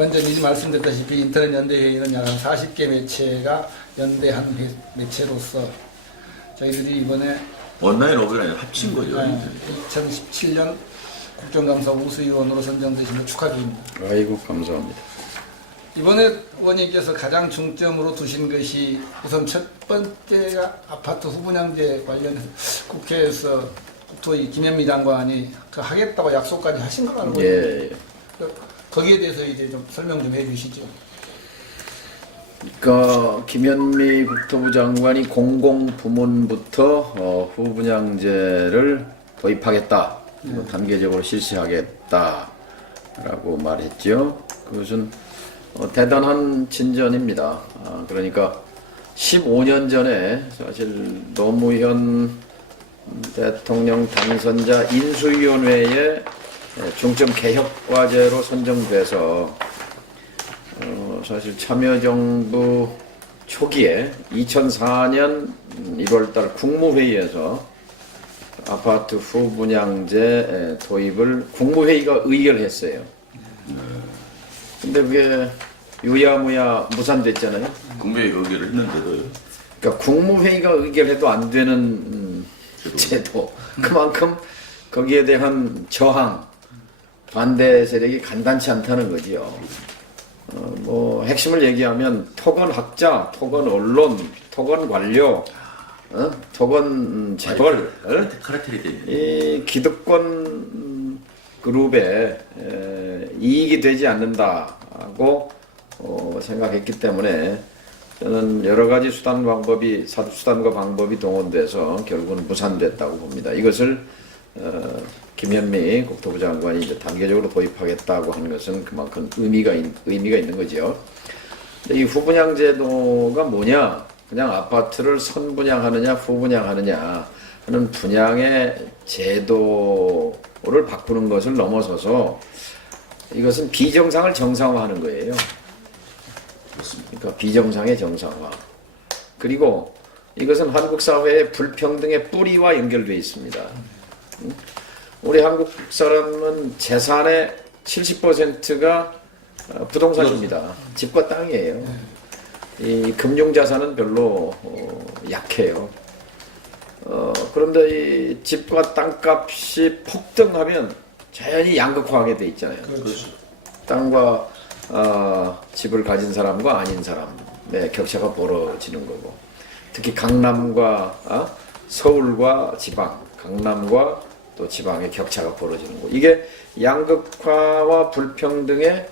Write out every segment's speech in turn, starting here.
먼저 미리 말씀드렸다시피 인터넷 연대회의는 약 40개 매체가 연대한 매체로서 저희들이 이번에 온라인 오프라인 합친 거죠. 2017년 국정감사 우수위원으로 선정되신 걸 축하드립니다. 아이고 감사합니다. 이번에 의원님께서 가장 중점으로 두신 것이 우선 첫 번째가 아파트 후분양제 관련해서 국회에서 국토위 김현미 장관이 그 하겠다고 약속까지 하신 걸 알고 있는데 예. 거기에 대해서 이제 좀 설명 좀 해주시죠. 그러니까 김현미 국토부 장관이 공공부문부터 후분양제를 도입하겠다, 단계적으로 실시하겠다라고 말했죠. 그것은 대단한 진전입니다. 그러니까 15년 전에 사실 노무현 대통령 당선자 인수위원회에 중점 개혁 과제로 선정돼서 사실 참여정부 초기에 2004년 1월달 국무회의에서 아파트 후분양제 도입을 국무회의가 의결했어요. 근데 그게 유야무야 무산됐잖아요. 국무회의가 의결을 했는데도요. 그러니까 국무회의가 의결해도 안 되는 제도. 그만큼 거기에 대한 저항, 반대 세력이 간단치 않다는 거지요. 뭐 핵심을 얘기하면 토건학자, 토건 언론, 토건 관료, 토건 재벌, 카르텔이 되는 이 기득권 그룹에 이익이 되지 않는다고 생각했기 때문에 저는 여러 가지 수단과 방법이 동원돼서 결국은 무산됐다고 봅니다. 이것을 김현미 국토부 장관이 이제 단계적으로 도입하겠다고 하는 것은 그만큼 의미가 있는 거죠. 근데 이 후분양 제도가 뭐냐? 그냥 아파트를 선분양하느냐, 후분양하느냐 하는 분양의 제도를 바꾸는 것을 넘어서서 이것은 비정상을 정상화하는 거예요. 그러니까 비정상의 정상화. 그리고 이것은 한국 사회의 불평등의 뿌리와 연결되어 있습니다. 우리 한국 사람은 재산의 70%가 부동산입니다. 집과 땅이에요. 이 금융자산은 별로 약해요. 그런데 이 집과 땅값이 폭등하면 자연히 양극화하게 돼 있잖아요. 그렇죠. 땅과 집을 가진 사람과 아닌 사람의 격차가 벌어지는 거고, 특히 강남과 서울과 지방, 강남과 또 지방의 격차가 벌어지는 거. 이게 양극화와 불평등의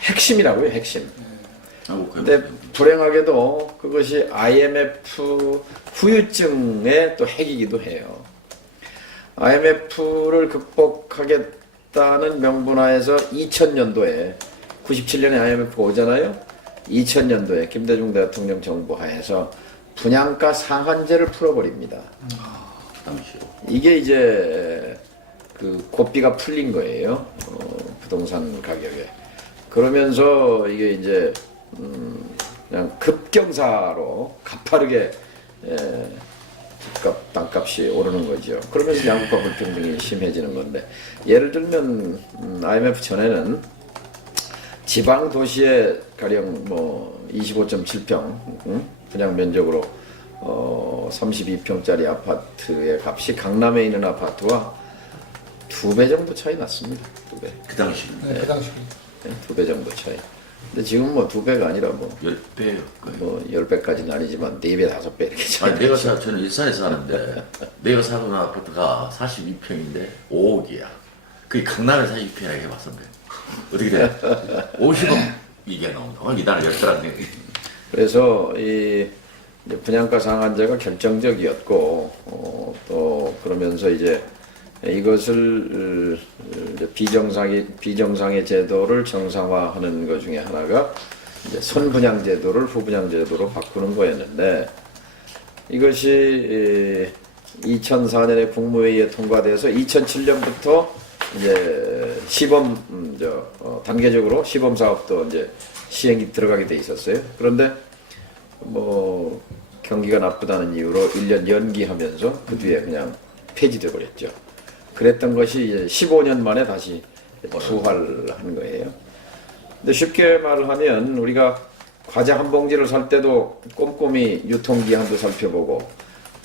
핵심이라고요, 핵심. 근데 불행하게도 그것이 IMF 후유증의 또 핵이기도 해요. IMF를 극복하겠다는 명분하에서 2000년도에 97년에 IMF가 오잖아요. 2000년도에 김대중 대통령 정부 하에서 분양가 상한제를 풀어버립니다. 이게 이제 그 고삐가 풀린 거예요. 부동산 가격에. 그러면서 이게 이제 그냥 급경사로 가파르게 집값, 땅값이 오르는 거죠. 그러면서 양극화 불평등이 심해지는 건데, 예를 들면 IMF 전에는 지방 도시에 가령 뭐 25.7평 분양 면적으로 32평짜리 아파트의 값이 강남에 있는 아파트와 2배 정도 차이 났습니다. 2배. 그 당시. 네, 그 당시. 2배 정도 차이. 근데 지금 뭐 2배가 아니라 뭐 10배요. 뭐 10배까지는 아니지만 4배, 5배 이렇게 차이. 아니, 저는 일산에 사는데, 내가 사는 아파트가 42평인데 5억이야. 그게 강남에 42평이라고 해봤었는데. 어떻게 돼? 50억 이게 나온다. 이단을 열더라는 얘기. 그래서 이 분양가 상한제가 결정적이었고, 또 그러면서 이제 이것을 이제 비정상의 제도를 정상화하는 것 중에 하나가 이제 선분양 제도를 후분양 제도로 바꾸는 거였는데, 이것이 2004년에 국무회의에 통과돼서 2007년부터 이제 단계적으로 시범 사업도 이제 시행이 들어가게 돼 있었어요. 그런데 뭐 경기가 나쁘다는 이유로 1년 연기하면서 그 뒤에 그냥 폐지돼 버렸죠. 그랬던 것이 이제 15년 만에 다시 부활한 거예요. 근데 쉽게 말을 하면 우리가 과자 한 봉지를 살 때도 꼼꼼히 유통기한도 살펴보고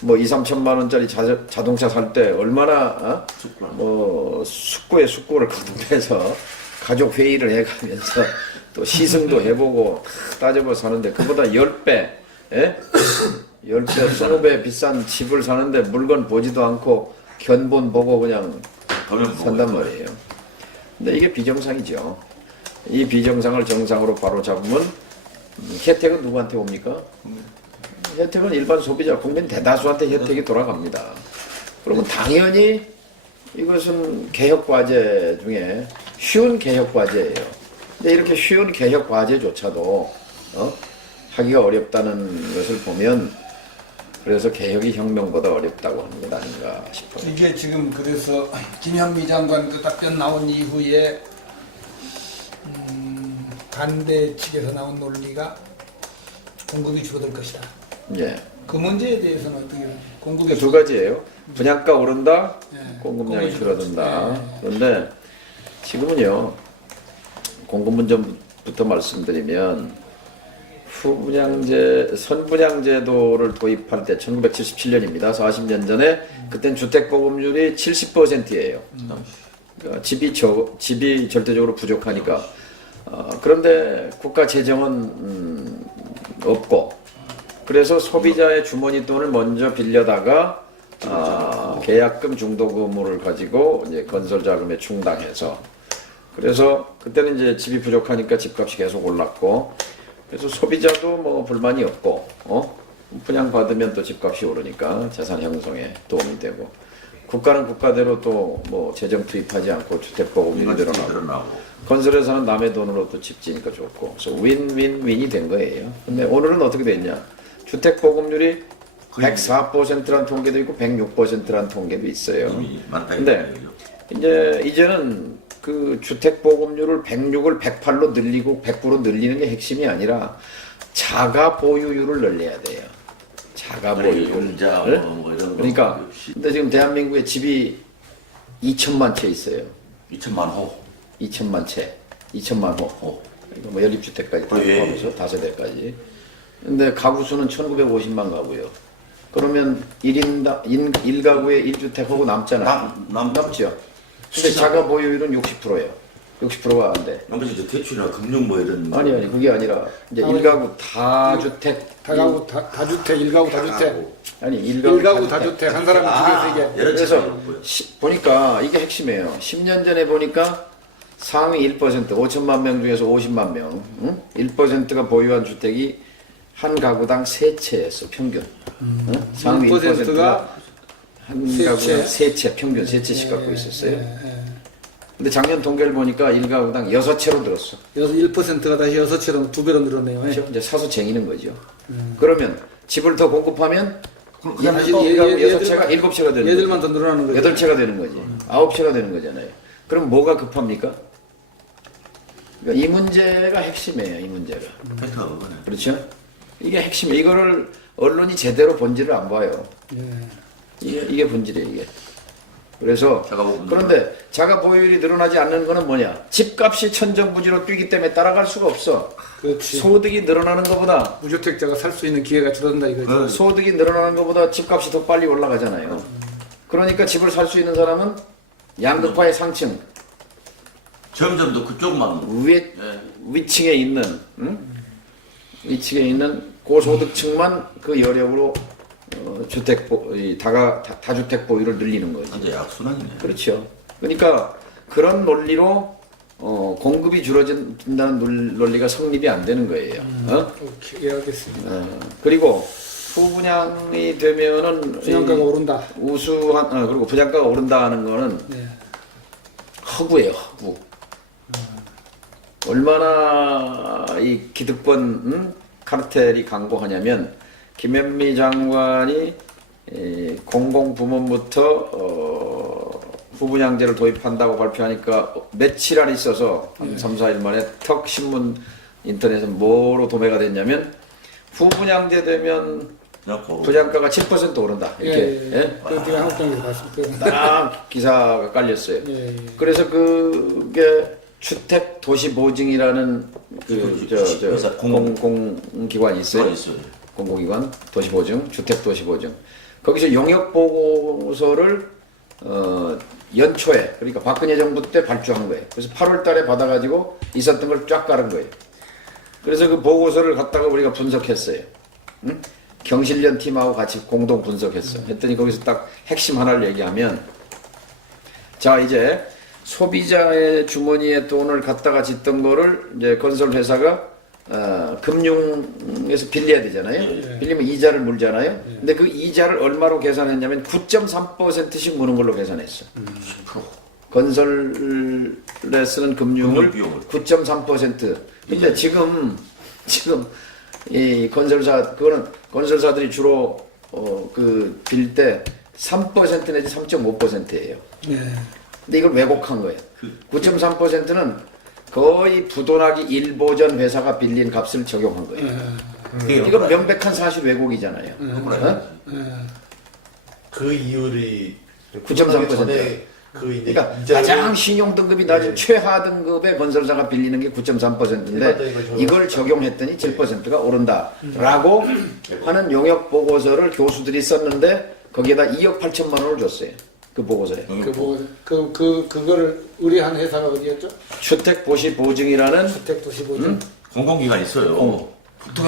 뭐 2, 3천만 원짜리 자동차 살 때 얼마나 뭐 숙고에 숙고를 거듭해서 가족 회의를 해가면서 또 시승도 해보고 따져보고 사는데 그보다 10배, 예? 10배, 20배 비싼 집을 사는데 물건 보지도 않고 견본 보고 그냥 산단 말이에요. 근데 이게 비정상이죠. 이 비정상을 정상으로 바로 잡으면 혜택은 누구한테 옵니까? 혜택은 일반 소비자, 국민 대다수한테 혜택이 돌아갑니다. 그러면 당연히 이것은 개혁과제 중에 쉬운 개혁과제예요. 근데 이렇게 쉬운 개혁과제조차도 하기가 어렵다는 것을 보면 그래서 개혁이 혁명보다 어렵다고 하는 것 아닌가 싶어요. 이게 지금 그래서 김현미 장관 그 답변 나온 이후에 반대 측에서 나온 논리가 공급이 줄어들 것이다. 예. 그 문제에 대해서는 어떻게 공급이 두 가지예요. 분양가 오른다, 예. 공급량이 줄어든다. 예. 그런데 지금은요, 공급 문제부터 말씀드리면 선분양제도를 도입할 때 1977년입니다. 40년 전에 그땐 주택 보급률이 70%예요. 그러니까 집이 절대적으로 부족하니까. 그런데 국가 재정은 없고 그래서 소비자의 주머니 돈을 먼저 빌려다가 계약금 중도금을 가지고 이제 건설 자금에 충당해서 그래서 그때는 이제 집이 부족하니까 집값이 계속 올랐고 그래서 소비자도 뭐 불만이 없고 분양 받으면 또 집값이 오르니까 재산 형성에 도움이 되고 국가는 국가대로 또 뭐 재정 투입하지 않고 주택 보급률이 늘어나고 건설회사는 남의 돈으로 또 집 지니까 좋고 그래서 윈윈윈이 된 거예요. 근데 오늘은 어떻게 됐냐? 주택 보급률이 104%란 통계도 있고 106%란 통계도 있어요. 근데 이제는 그 주택 보급률을 106을 108로 늘리고 109로 늘리는 게 핵심이 아니라 자가 보유율을 늘려야 돼요. 자가 보유율. 그러니까 근데 지금 대한민국에 집이 2천만 채 있어요. 2천만 호. 2천만 채. 2천만 호. 이거 뭐 연립주택까지 다 포함해서 다세대까지. 근데 가구 수는 1950만 가구요. 그러면 1가구에 1주택하고 남잖아요. 남죠. 근데 자가 보유율은 60%예요. 60%가 안 돼. 여기서 이제 대출이나 금융 뭐 이런. 아니 그게 아니라 이제 1가구 다주택. 다가구 다주택, 1가구 다주택. 아니 1가구 다주택 한 사람이 두 개서 이게. 그래서 보니까 이게 핵심이에요. 10년 전에 보니까 상위 1% 5천만 명 중에서 50만 명 1%가 보유한 주택이 한 가구당 3채였어 평균. 상위 1%가 한 가구당 3채 평균 3채씩 갖고 있었어요. 근데 작년 통계를 보니까 1가구당 6채로 늘었어. 1%가 다시 6채로 2배로 늘었네요. 그렇죠? 이제 사서 쟁이는 거죠. 그러면 집을 더 공급하면 다시 6채가 7채가 되는 얘들만 더 늘어나는 거죠. 8채가 되는 거지. 9채가 되는 거잖아요. 그럼 뭐가 급합니까? 그러니까 이 문제가 핵심이에요. 이 문제가. 그렇죠? 이게 핵심이에요. 이거를 언론이 제대로 본질을 안 봐요. 이게 본질이에요. 이게. 그래서 그런데 자가 보유율이 늘어나지 않는 거는 뭐냐? 집값이 천정부지로 뛰기 때문에 따라갈 수가 없어. 그렇지. 소득이 늘어나는 것보다 무주택자가 살 수 있는 기회가 줄어든다 이거죠. 소득이 늘어나는 것보다 집값이 더 빨리 올라가잖아요. 그러니까 집을 살 수 있는 사람은 양극화의 상층 점점 더 그쪽만 위층에 있는 위층에 있는 고소득층만 그 여력으로 다주택 보유를 늘리는 거죠. 완전 약순환이네. 그렇죠. 그러니까 그런 논리로 공급이 줄어든다는 논리가 성립이 안 되는 거예요. 오케이, 알겠습니다. 그리고 후분양이 되면은 분양가가 오른다. 우수한 그리고 분양가가 오른다 하는 거는 허구예요. 허구. 얼마나 이 기득권 카르텔이 강고하냐면 김현미 장관이 공공부문부터 후분양제를 도입한다고 발표하니까 며칠 안 있어서 한 3, 4일 만에 턱 신문 인터넷에 뭐로 도매가 됐냐면 후분양제 되면 분양가가 7% 오른다. 이렇게. 그거 한국경에서 봤습니다. 딱 기사가 깔렸어요. 그래서 그게 주택 도시 보증이라는 회사, 공기관이 있어요. 있어요. 공공기관 도시보증, 주택 도시보증. 거기서 용역 보고서를 연초에 그러니까 박근혜 정부 때 발주한 거예요. 그래서 8월달에 받아가지고 있었던 걸 쫙 깔은 거예요. 그래서 그 보고서를 갖다가 우리가 분석했어요. 응? 경실련 팀하고 같이 공동 분석했어. 했더니 거기서 딱 핵심 하나를 얘기하면, 자 이제 소비자의 주머니에 돈을 갖다가 짓던 거를 이제 건설 회사가 금융에서 빌려야 되잖아요. 빌리면 이자를 물잖아요. 근데 그 이자를 얼마로 계산했냐면 9.3%씩 무는 걸로 계산했어. 건설에 쓰는 금융을 9.3%. 근데 지금 이 그거는 건설사들이 주로 빌 때 3% 내지 3.5%예요. 근데 이걸 왜곡한 거예요. 9.3%는 거의 부도나기 일보전 회사가 빌린 값을 적용한 거예요. 이건 명백한 사실 왜곡이잖아요. 그 이율이 9.3%. 그러니까 가장 신용 등급이 낮은 최하 등급의 건설사가 빌리는 게 9.3%인데 이걸 적용했더니 7%가 오른다라고 하는 용역 보고서를 교수들이 썼는데 거기에다 2억 8천만 원을 줬어요. 그 보고서에. 그거를 의뢰한 회사가 어디였죠? 주택 도시 보증이라는 주택 도시 보증. 공공기관 있어요.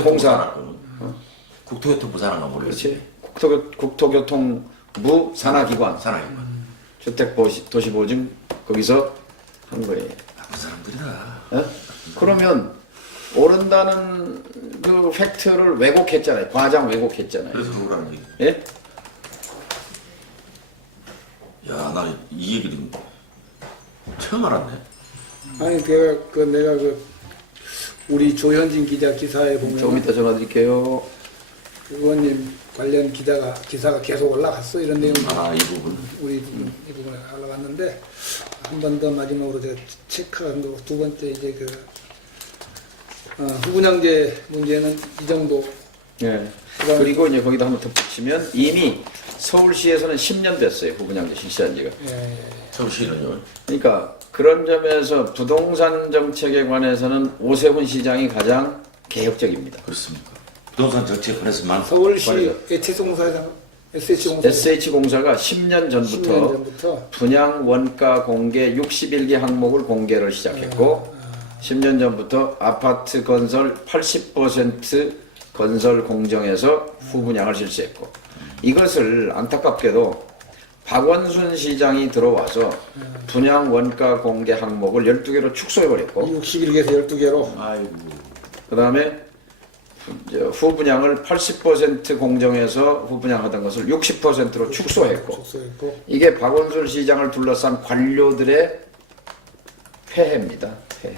공사. 국토교통부 산하가 모르겠어요. 그렇지. 국토교통부 산하기관. 산하기관. 주택 도시 보증 거기서 한 거예요. 나쁜 사람들이다. 그러면 오른다는 그 팩트를 왜곡했잖아요. 과장 왜곡했잖아요. 그래서 그러라는 얘기. 예? 야, 나 이 얘기를 처음 알았네. 아니 내가 우리 조현진 기자 기사에 보면 조금 이따 전화 드릴게요. 의원님 관련 기사가 계속 올라갔어. 이런 내용. 이 부분. 우리 이 부분에 올라갔는데 한 번 더 마지막으로 제가 체크한 거 두 번째 이제 후분양제 문제는 이 정도. 예. 그리고 이제 거기다 한번 덧붙이면 이미 서울시에서는 10년 됐어요. 후분양제 실시한 지가. 서울시는요. 그러니까 그런 점에서 부동산 정책에 관해서는 오세훈 시장이 가장 개혁적입니다. 그렇습니까? 부동산 정책에 관해서만 서울시 SH공사에서 SH공사가 10년 전부터 분양 원가 공개 61개 항목을 공개를 시작했고 10년 전부터 아파트 건설 80% 건설 공정에서 후분양을 실시했고 이것을 안타깝게도 박원순 시장이 들어와서 분양 원가 공개 항목을 12개로 축소해버렸고 61개에서 12개로 그 다음에 후분양을 80% 공정에서 후분양하던 것을 60%로 축소했고 이게 박원순 시장을 둘러싼 관료들의 폐해입니다. 폐해.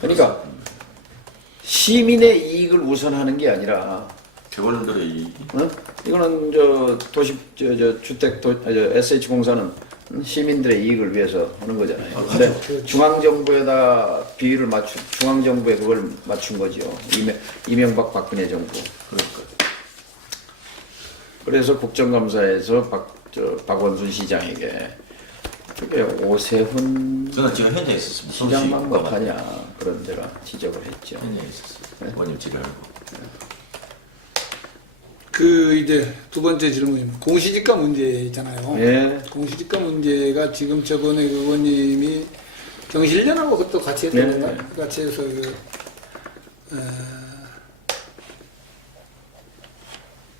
그러니까 시민의 이익을 우선하는 게 아니라 개발들의 이 이거는 SH공사는 시민들의 이익을 위해서 하는 거잖아요. 근데 중앙정부에다 비율을 중앙정부에 그걸 맞춘 거죠. 이명박 박근혜 정부. 그래서 국정감사에서 박원순 시장에게 그게 오세훈 저는 지금 현장에 있었습니다. 시장만 못하냐 그런 데가 지적을 했죠. 현장에 있었어요. 의원님 지랄고. 이제 두 번째 질문입니다. 공시지가 문제 있잖아요. 예. 공시지가 문제가 지금 저번에 의원님이 경실련하고 그것도 같이 했던 건가? 같이 해서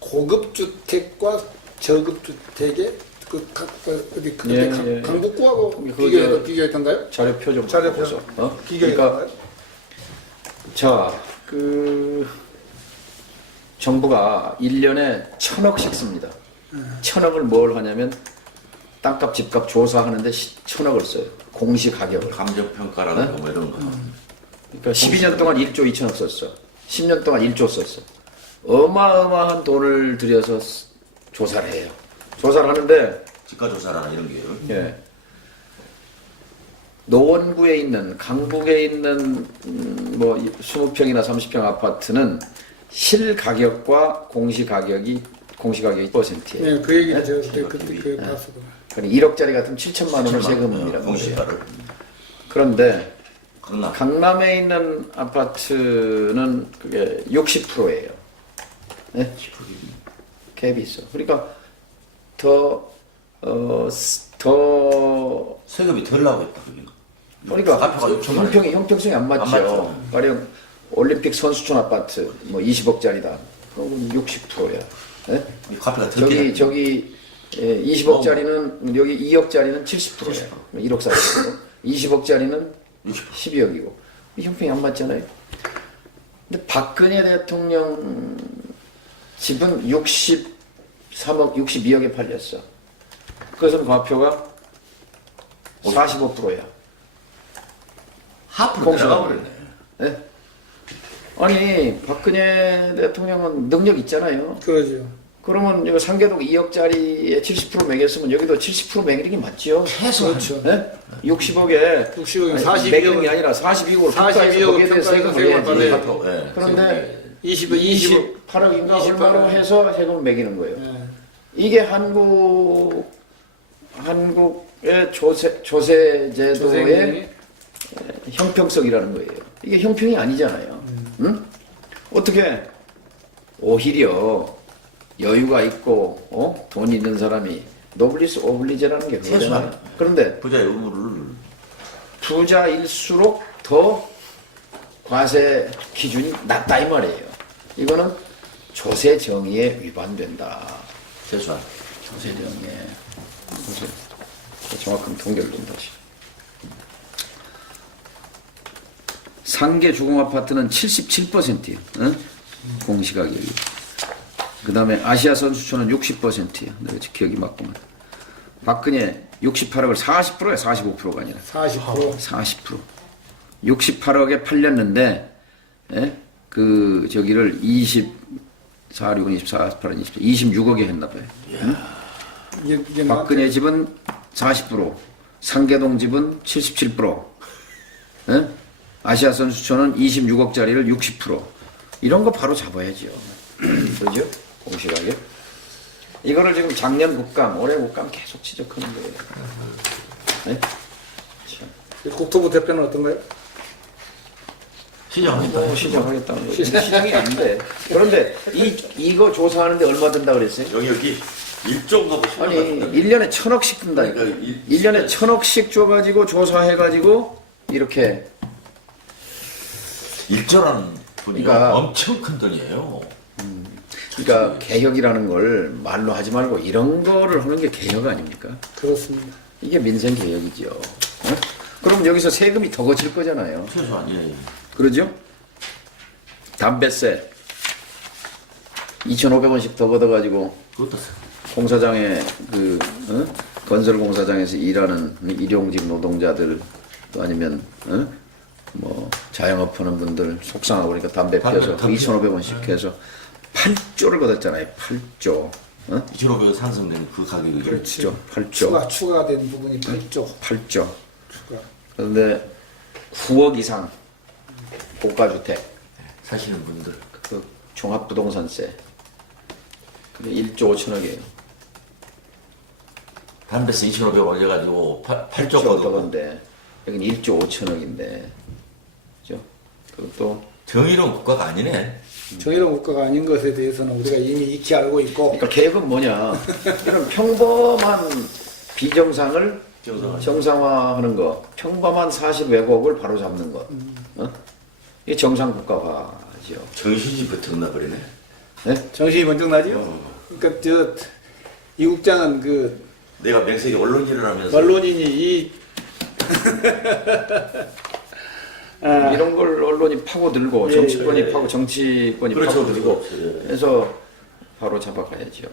고급 주택과 저급 주택의 강북구하고 비교했던가요? 자료표 좀 자료표. 보소. 비교했던가요? 정부가 1년에 1,000억씩 씁니다. 1,000억을 뭘 하냐면 땅값, 집값 조사하는데 1,000억을 써요. 공시가격을. 감정평가라든가 뭐 이런 거. 그러니까 12년 동안 1조 2천억 썼어. 10년 동안 1조 썼어. 어마어마한 돈을 들여서 조사를 해요. 조사를 하는데 집가조사라는 이런 게요. 예. 노원구에 있는 강북에 있는 20평이나 30평 아파트는 실가격과 공시가격이 10%예요. 네, 그 얘기를 제가 그때 봤었거든요. 그러니까 1억짜리 같으면 7천만 원을 세금이라고 공시가를. 그런데 강남. 강남에 있는 아파트는 그게 60%예요. 네? 갭이 있어. 그러니까 더 세금이 덜 나오겠다. 그게. 그러니까 가표가 6천만 원. 형평성이 안 맞죠. 안 맞죠. 가령 올림픽 선수촌 아파트 뭐 20억짜리다. 그건 60%야. 네? 이 가표가 덜 깨. 저기 20억짜리는 여기 2억짜리는 70%야. 1억 40%. 20억짜리는 12억이고 형평이 안 맞잖아요. 근데 박근혜 대통령 집은 63억, 62억에 팔렸어. 그래서 과표가 45%야. 하프로 내려가 버렸네. 네? 아니 박근혜 대통령은 능력 있잖아요. 그러죠. 그러면 이거 상계동 2억짜리에 70% 매겼으면 여기도 70% 매기는 게 맞죠? 그렇죠. 네? 60억에 60억에 42억은 매기는 게 아니라 42억을 42억을 거기에 대해서 평가해서 세금을 세금을 내야지. 받아요. 네. 그런데 28억인가 28억인가 얼마로 해서 세금을 매기는 거예요. 네. 이게 한국의 조세 제도의 형평성이라는 거예요. 이게 형평이 아니잖아요. 응? 어떻게 오히려 여유가 있고 돈 있는 사람이 노블리스 오블리제라는 게 그거잖아요. 최소한. 그런데 부자의 의무를 부자일수록 더 과세 기준이 낮다 이 말이에요. 이거는 조세 정의에 위반된다. 최소한. 조세 정의에. 정확한 통계를 좀 다시. 상계 주공 아파트는 77%예요. 응? 공시가격이. 그 다음에 아시아 선수촌은 60%예요. 내가 기억이 맞구만. 박근혜 68억을 40%야, 45%가 아니라. 40%. 40%. 68억에 팔렸는데, 예? 그, 저기를 24, 6, 24, 48, 26억에 했나봐요. 응? 이게 박근혜 집은 40%, 상계동 집은 77%, 예? 아시아 선수촌은 26억짜리를 60%. 이런 거 바로 잡아야죠. 그러죠? 공시가격. 이거를 지금 작년 국감, 올해 국감 계속 지적하는 거예요. 네? 국토부 대표는 어떤가요? 시정합니다. 시정하겠다는 거예요. 시정이 안 돼. 그런데 이거 조사하는데 얼마 든다 그랬어요? 여기 1조인가 보시면 아니 1년에 1,000억씩 든다니까. 그러니까 1년에 1,000억씩 줘가지고 조사해가지고 이렇게 1조라는 돈이 그러니까- 엄청 큰 돈이에요. 그러니까 개혁이라는 걸 말로 하지 말고 이런 거를 하는 게 개혁 아닙니까? 그렇습니다. 이게 민생 개혁이죠. 어? 그럼 여기서 세금이 더 거칠 거잖아요. 최소한 예. 그러죠? 담배세 2,500원씩 더 걷어가지고 그것도 공사장에 건설 공사장에서 일하는 일용직 노동자들 또 아니면 뭐 자영업 하는 분들 속상하고 그러니까 담배 피워서 2,500원씩 해서 8조를 걷었잖아요. 8조. 2,500원 상승된 그 가격이 그렇지. 8조. 추가된 부분이 8조. 8조. 추가. 그런데 9억 이상 고가주택 사시는 분들 그 종합부동산세 그게 1조 5천억이에요. 담배세 2,500원 올려가지고 8조 8조 걷고 건데 여기는 1조 5천억인데 그죠? 그것도 정의로운 국가가 아니네. 정의로운 국가가 아닌 것에 대해서는 우리가 이미 익히 알고 있고 그러니까 개혁은 뭐냐? 이런 평범한 비정상을 정상화하는 거, 평범한 사실 왜곡을 바로잡는 것. 이게 정상 국가화죠. 정신이 버뜩나 버리네. 네? 정신이 번쩍 나지요. 그러니까 이 국장은 내가 맹세히 언론일을 하면서 언론인이 이 이런 걸 언론이 파고들고 예, 정치권이 예. 정치권이 그렇죠, 파고들고 그렇죠. 예. 해서 바로 잡아가야죠.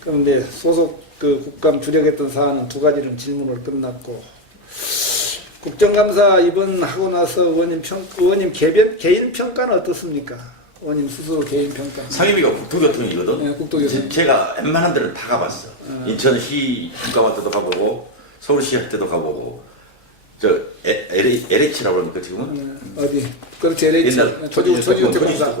그런데 소속 국감 주력했던 사안은 두 가지는 질문을 끝났고 국정감사 이번 하고 나서 의원님 개인 평가는 어떻습니까? 의원님 스스로 개인 평가. 상임위가 국토교통이거든. 네, 국토교통. 제가 웬만한 데를 다 가봤어. 인천시 국감할 때도 가보고 서울시 할 때도 가보고 LH라고 그럽니까 지금은? 어디? 그렇지 LH 옛날 토지주택공사.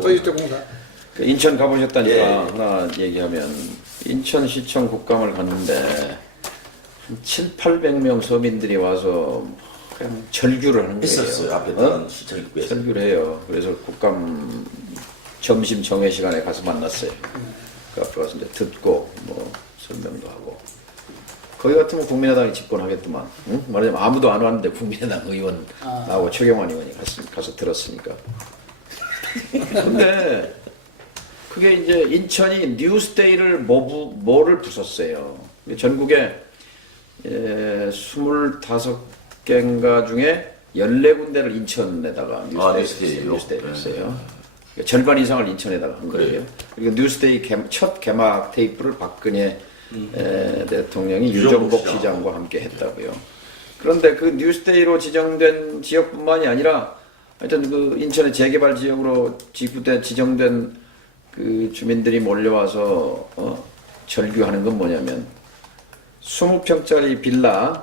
그 인천 가보셨다니까 예. 하나 얘기하면 인천시청 국감을 갔는데 7, 800명 서민들이 와서 그냥 절규를 하는 거예요. 했었어요. 앞에 다른 시청 입구에서. 절규를 해요. 그래서 국감 점심 정회 시간에 가서 만났어요. 그 앞에 가서 이제 듣고 뭐 설명도 하고. 거기 같으면 국민의당이 집권하겠더만. 응? 말하자면 아무도 안 왔는데 국민의당 의원 나하고 최경환 의원이 가서 들었으니까. 근데 그게 이제 인천이 뉴스데이를 뭐를 부쉈어요. 전국에 25개인가 중에 14군데를 인천에다가 뉴스데이를 했어요. 그러니까 절반 이상을 인천에다가 한 거예요. 그리고 뉴스데이 첫 개막 테이프를 박근혜 대통령이 유정복 시장과 함께 했다고요. 그런데 그 뉴스데이로 지정된 지역뿐만이 아니라 하여튼 그 인천의 재개발 지역으로 지정된 그 주민들이 몰려와서 절규하는 건 뭐냐면 20평짜리 빌라를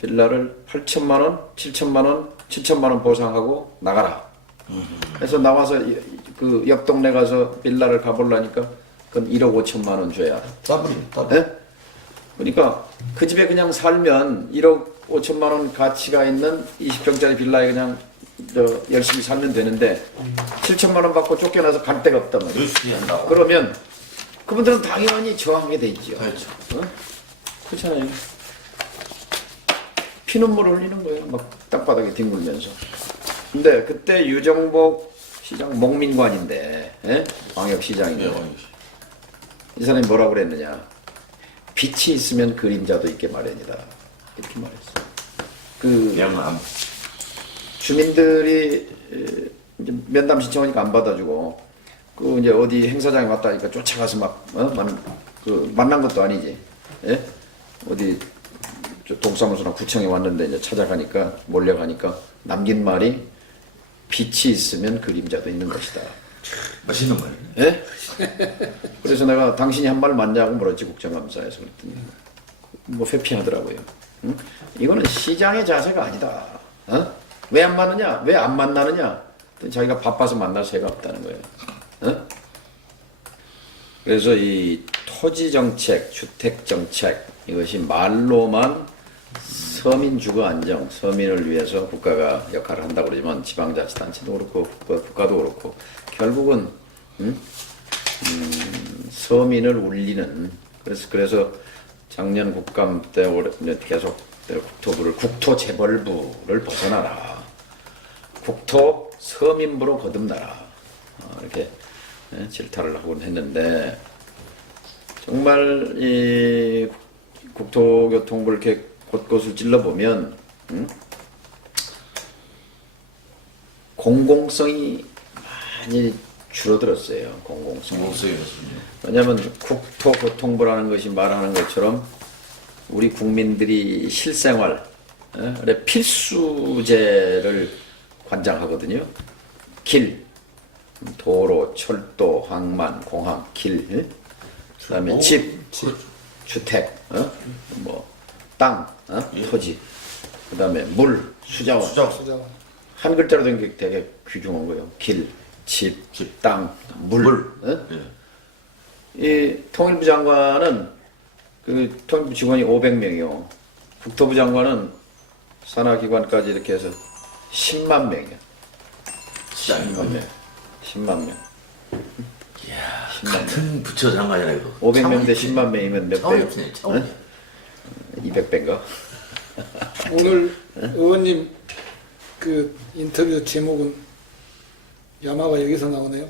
빌라를 8천만 원, 7천만 원, 7천만 원 보상하고 나가라. 그래서 나와서 그 옆 동네 가서 빌라를 가보려니까 그건 1억 5천만 원 줘야. 더블입니다. 네? 그러니까 그 집에 그냥 살면 1억 5천만 원 가치가 있는 20평짜리 빌라에 그냥 열심히 살면 되는데 7천만 원 받고 쫓겨나서 갈 데가 없단 말이에요. 뉴스데이 한다고. 그러면 그분들은 당연히 저항하게 돼 있죠. 그렇죠. 그렇잖아요. 피눈물을 흘리는 거예요. 막 땅바닥에 뒹굴면서. 근데 그때 유정복 시장 목민관인데, 광역시장인데 이 사람이 뭐라고 그랬느냐? 빛이 있으면 그림자도 있게 마련이다. 이렇게 말했어. 그 주민들이 이제 면담 신청하니까 안 받아주고, 그 이제 어디 행사장에 왔다니까 쫓아가서 막 만난 것도 아니지. 예? 어디 동사무소나 구청에 왔는데 이제 찾아가니까 몰려가니까 남긴 말이 빛이 있으면 그림자도 있는 것이다. 멋있는 말이네. 예? 그래서 내가 당신이 한 말 맞냐고 물었지 국정감사에서. 그랬더니 뭐 회피하더라고요. 응? 이거는 시장의 자세가 아니다. 왜 안 맞느냐? 왜 안 만나느냐? 자기가 바빠서 만날 새가 없다는 거예요. 그래서 이 토지정책, 주택정책 이것이 말로만 서민 주거 안정, 서민을 위해서 국가가 역할을 한다고 그러지만 지방자치단체도 그렇고 국가도 그렇고 결국은 서민을 울리는 그래서 작년 국감 때 계속 국토부를 국토재벌부를 벗어나라. 국토 서민부로 거듭나라. 이렇게 질타를 하곤 했는데 정말 이 국토교통부를 이렇게 곳곳을 찔러보면 공공성이 많이 줄어들었어요. 공공성이. 왜냐하면 국토교통부라는 것이 말하는 것처럼 우리 국민들이 실생활 필수제를 관장하거든요. 길, 도로, 철도, 항만, 공항, 길, 그다음에 집, 주택, 뭐 땅, 토지, 그다음에 물, 수자원. 한 글자로 된 게 되게 귀중한 거예요. 길, 집, 땅, 물. 이 통일부 장관은 그 통일부 직원이 500명이요. 국토부 장관은 산하기관까지 이렇게 해서 10만 명이야. 10만 명. 10만 명. 이야, 10만 같은 부처 장관이라 이거. 500명 대 10만 명이면 몇 배요? 차원이야. 200배인가? 오늘 의원님 그 인터뷰 제목은 야마가 여기서 나오네요.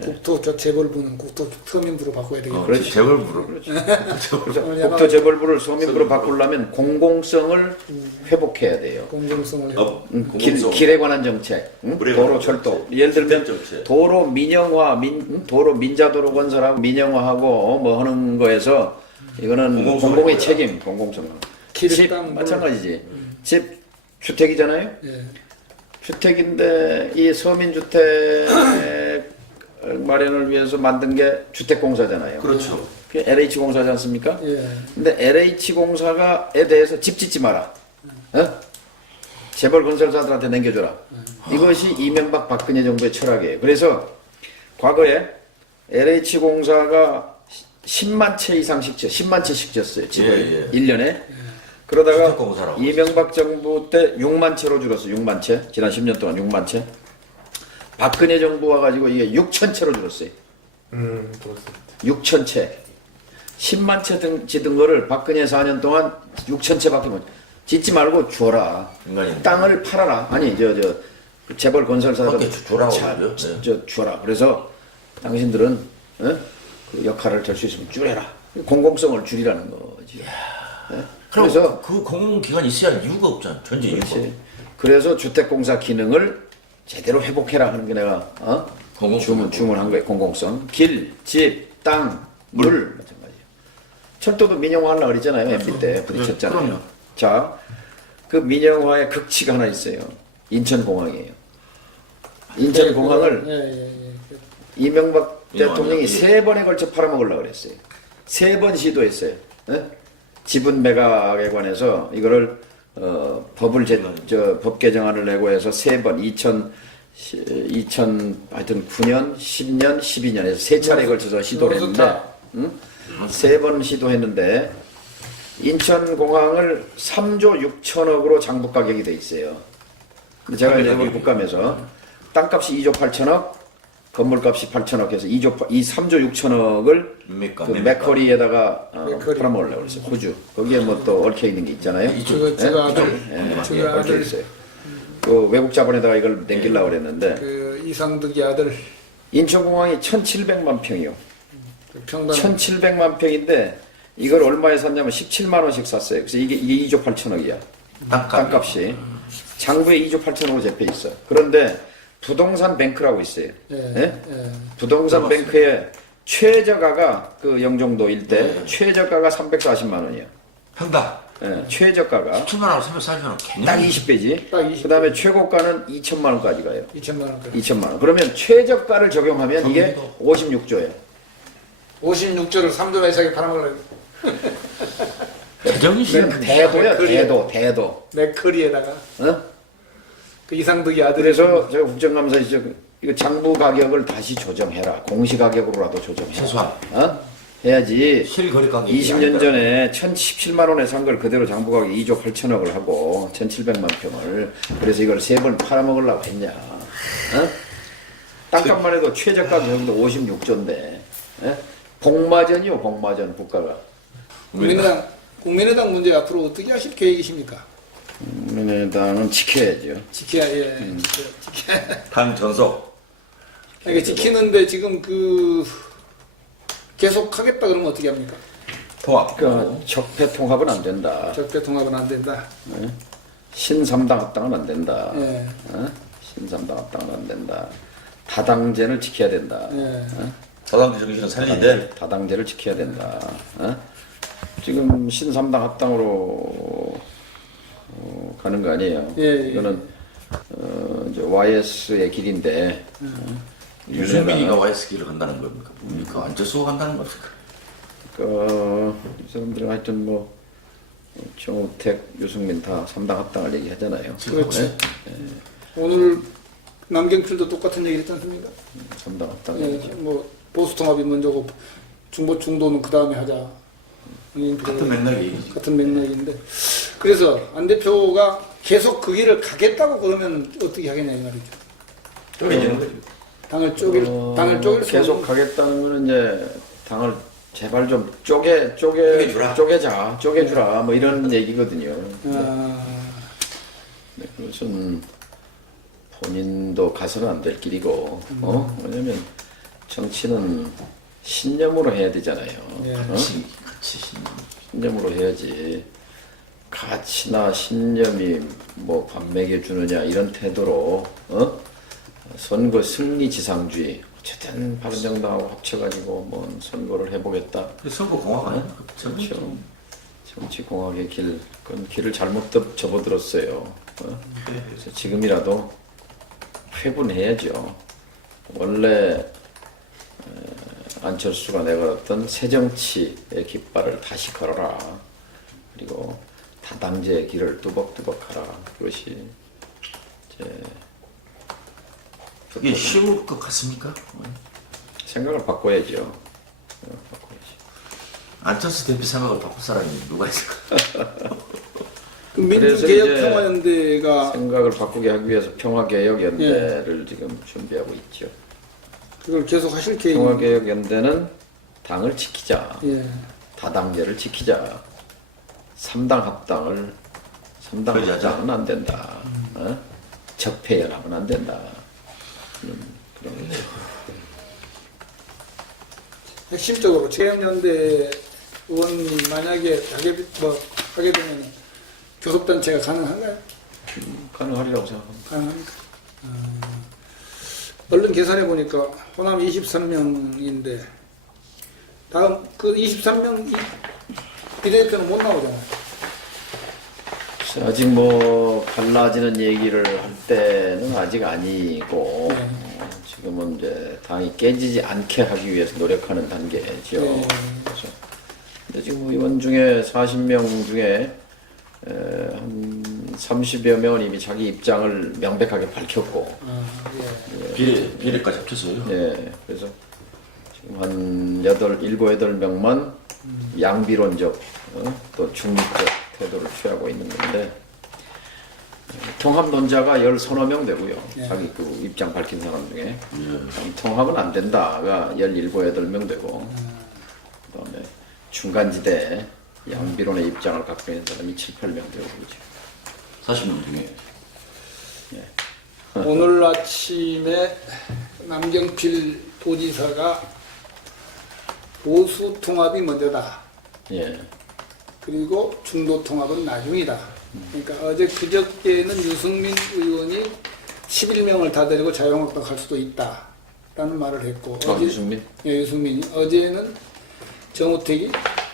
국토재벌부는 국토서민부로 바꿔야 되겠네요. 그렇지. 재벌부로. 그렇지. 그래서 국토재벌부를 서민부로 바꾸려면 공공성을 회복해야 돼요. 공정성을 길에 관한 정책, 도로, 철도. 예를 들면 도로 민영화, 도로 민자도로 건설하고 민영화하고 뭐 하는 거에서 이거는 공공의 책임, 공공성. 집 마찬가지지. 집 주택이잖아요. 예. 주택인데 이 서민주택 마련을 위해서 만든 게 주택공사잖아요. 그렇죠. 그게 LH공사지 않습니까? 예. 근데 LH공사에 대해서 집 짓지 마라. 재벌 건설사들한테 남겨줘라. 이것이 이명박 박근혜 정부의 철학이에요. 그래서 과거에 LH공사가 10만 채 이상씩 10만 채씩 졌어요. 집을 예. 1년에. 그러다가 주택공사라고 이명박 정부 때 6만 채로 줄었어요. 6만 채. 지난 10년 동안 6만 채. 박근혜 정부 와가지고 이게 6천 채로 줄었어요. 그렇습니다. 6천 채. 10만 채 짓은 거를 박근혜 4년 동안 6천 채밖에 못 짓지 말고 주어라. 인간이 땅을 팔아라. 아니 그 재벌 건설사들 그렇게 주라고 그러죠. 네. 주어라. 그래서 당신들은 그 역할을 될 수 있으면 줄여라. 공공성을 줄이라는 거지. 그럼 그래서 그 공공기관이 있어야 할 이유가 없잖아. 전제 이유가. 그렇지. 그래서 주택공사 기능을 제대로 회복해라 하는 게 내가 공공성. 주문한 거예요. 공공성. 길, 집, 땅, 물 마찬가지예요. 철도도 민영화하려고 그랬잖아요. MB 때 부딪혔잖아요. 그럼요. 자, 그 민영화의 극치가 하나 있어요. 인천공항이에요. 인천공항을 이명박 대통령이 3번에 걸쳐 팔아먹으려고 그랬어요. 3번 시도했어요. 지분 매각에 관해서 이거를 법 개정안을 내고 해서 3번 2000 9년, 10년, 12년에서 3차례에 걸쳐서 시도를 했는데 3번 시도했는데 인천공항을 3조 6천억으로 장부 가격이 돼 있어요. 근데 제가 이제 여기 국감에서 땅값이 2조 8천억, 건물값이 8천억 해서 3조 6천억을 그 맥커리에다가 팔아먹으려고 그랬어요. 호주. 거기에 뭐 또 얽혀 있는 게 있잖아요. 주가 얽혀 있어요. 그 외국 자본에다가 이걸 남기려고 그랬는데 그 이상득이 아들 인천공항이 1,700만 평이요. 그 평당 1,700만 평인데 이걸 얼마에 샀냐면 17만 원씩 샀어요. 그래서 이게 2조 8천억이야. 땅값이. 장부에 2조 8천억으로 잡혀 있어. 그런데 부동산 뱅크라고 있어요. 부동산 뱅크의 최저가가 그 영종도 일대 최저가가 340만 원이야. 평당. 최저가가 7만 원, 340만 원. 딱 20배지. 딱 20배. 그다음에 최고가는 2천만 원까지 가요. 2천만 원까지. 2천만 원. 그러면 최저가를 적용하면 이게 56조예요. 56조를 3조 이상에 팔아먹으려고 제정신이 대도야, 대도. 맥커리에다가 그 이상득이 아들이 그래서 제가 국정감사에서 이거 장부 가격을 다시 조정해라. 공시가격으로라도 조정해라. 최소한. 해야지. 실거래 가격이 20년 전에 1,017만 원에 산 걸 그대로 장부 가격 2조 8천억을 하고 1,700만 평을 그래서 이걸 3번 팔아먹으려고 했냐. 땅값만 해도 최저가 정도 56조인데. 복마전이요, 복마전 국가가. 국민의당 문제 앞으로 어떻게 하실 계획이십니까? 국민의당은 지켜야죠. 지켜야 지켜야. 당 전속. 그러니까 지키는데 지금 그 계속 하겠다 그러면 어떻게 합니까? 통합. 그러니까 적폐 통합은 안 된다. 적폐 통합은 안 된다. 신삼당 합당은 안 된다. 신삼당 합당은 안 된다. 다당제를 지켜야 된다. 다당제 정신은 살리는데 다당제를 지켜야 된다. 지금 신삼당 합당으로 가는 거 아니에요. 이거는 이제 YS의 길인데 유승민이가 YS 길을 간다는 겁니까? 뭡니까? 안철수가 간다는 겁니까? 이 사람들은 하여튼 뭐 정우택, 유승민 다 3당 합당을 얘기하잖아요. 그렇지. 오늘 남경필도 똑같은 얘기를 했지 않습니까? 3당 합당 얘기죠. 뭐 보수 통합이 먼저고 중도는 그 다음에 하자. 같은 맥락의 얘기지. 같은 맥락인데 그래서 안 대표가 계속 그 길을 가겠다고 그러면 어떻게 하겠냐 이 말이죠. 쪼개지는 거지. 당을 쪼갤 수 계속 없는- 가겠다는 거는 이제 당을 제발 좀 쪼개주라 뭐 이런 얘기거든요. 그것은 본인도 가서는 안 될 길이고 왜냐면 정치는 신념으로 해야 되잖아요. 같이 신념으로 해야지 가치나 신념이 뭐 밥 먹여주느냐 이런 태도로 선거 승리 지상주의 어쨌든 바른정당하고 합쳐가지고 뭐 선거를 해보겠다. 선거 공학 아니야? 그렇죠. 정치공학의 길, 그건 길을 잘못 접어들었어요. 그래서 지금이라도 회분해야죠. 원래 안철수가 내걸었던 새정치의 깃발을 다시 걸어라. 그리고 다당제의 길을 뚜벅뚜벅 하라. 그것이 이게 쉬울 것 같습니까? 생각을 바꿔야죠. 바꿔야지. 안철수 대표 생각을 바꿀 사람이 누가 있을까? 그 그래서 민주개혁평화연대가 생각을 바꾸게 하기 위해서 평화개혁연대를 지금 준비하고 있죠. 그걸 계속 하실 계획입니다. 평화개혁연대는 당을 지키자. 예. 다당제를 지키자. 3당 합당은 안 된다. 적폐연합은 안 된다. 그런 거죠. 핵심적으로 개혁연대 의원님 만약에 하게 되면 교섭단체가 가능한가요? 가능하리라고 생각합니다. 가능합니까? 얼른 계산해 보니까 호남 23명인데 다음 그 23명 비례대표는 못 나오잖아요. 아직 뭐 갈라지는 얘기를 할 때는 아직 아니고 지금은 이제 당이 깨지지 않게 하기 위해서 노력하는 단계죠. 그래서 근데 지금 의원 중에 40명 중에 한 30여 명은 이미 자기 입장을 명백하게 밝혔고, 비례까지 합쳐서요? 예, 그래서 지금 한 7-8명만 양비론적 또 중립적 태도를 취하고 있는 건데, 통합 논자가 10서너 명 되고요. 자기 그 입장 밝힌 사람 중에 통합은 안 된다가 17-8명 되고, 그다음에 중간지대 양비론의 입장을 갖고 있는 사람이 7-8명 되고 그러죠. 40명 중에. 오늘 아침에 남경필 도지사가 보수 통합이 먼저다. 예. 그리고 중도 통합은 나중이다. 그러니까 어제 그저께는 유승민 의원이 11명을 다 데리고 자유한국당 갈 수도 있다라는 말을 했고, 유승민? 예, 유승민이 어제는 정우택이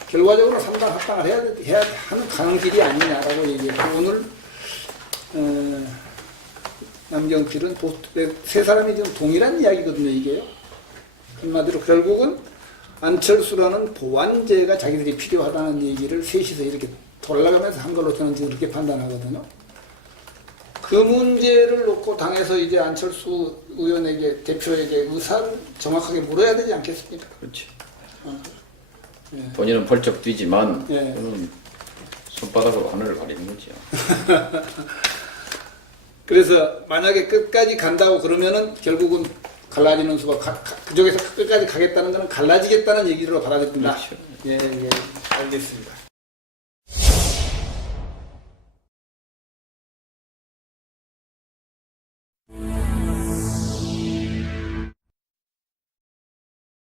결과적으로 3당 합당을 해야 하는 가는 길이 아니냐라고 얘기했고, 오늘 남경필은 세 사람이 지금 동일한 이야기거든요. 이게요. 한마디로 결국은 안철수라는 보완제가 자기들이 필요하다는 얘기를 셋이서 이렇게 돌아가면서 한 걸로 저는 지금 그렇게 판단하거든요. 그 문제를 놓고 당에서 이제 안철수 의원에게, 대표에게 의사를 정확하게 물어야 되지 않겠습니까? 그렇지. 예. 본인은 벌쩍 뛰지만 예. 그는 손바닥으로 하늘을 가리는 거죠. 그래서 만약에 끝까지 간다고 그러면은 결국은 갈라지는 수가 그쪽에서 끝까지 가겠다는 것은 갈라지겠다는 얘기로 받아들인다. 그렇죠. 예, 알겠습니다.